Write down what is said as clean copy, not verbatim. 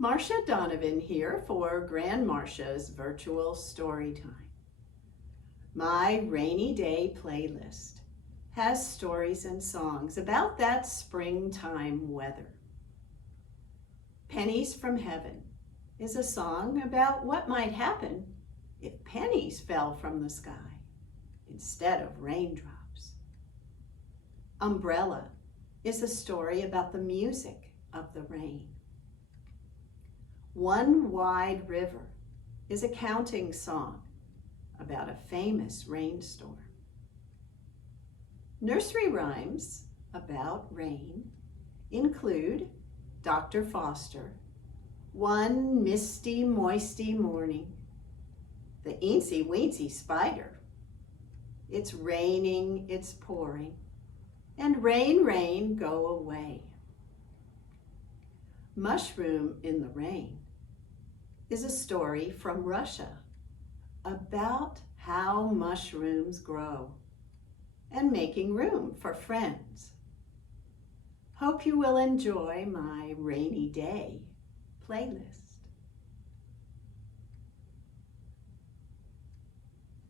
Marcia Donovan here for GrandMarcia's virtual story time. My rainy day playlist has stories and songs about that springtime weather. Pennies from Heaven is a song about what might happen if pennies fell from the sky instead of raindrops. Umbrella is a story about the music of the rain. One Wide River is a counting song about a famous rainstorm. Nursery rhymes about rain include Dr. Foster, One Misty Moisty Morning, The Eensy Weensy Spider, It's Raining, It's Pouring, and Rain, Rain, Go Away. Mushroom in the Rain is a story from Russia about how mushrooms grow and making room for friends. Hope you will enjoy my rainy day playlist.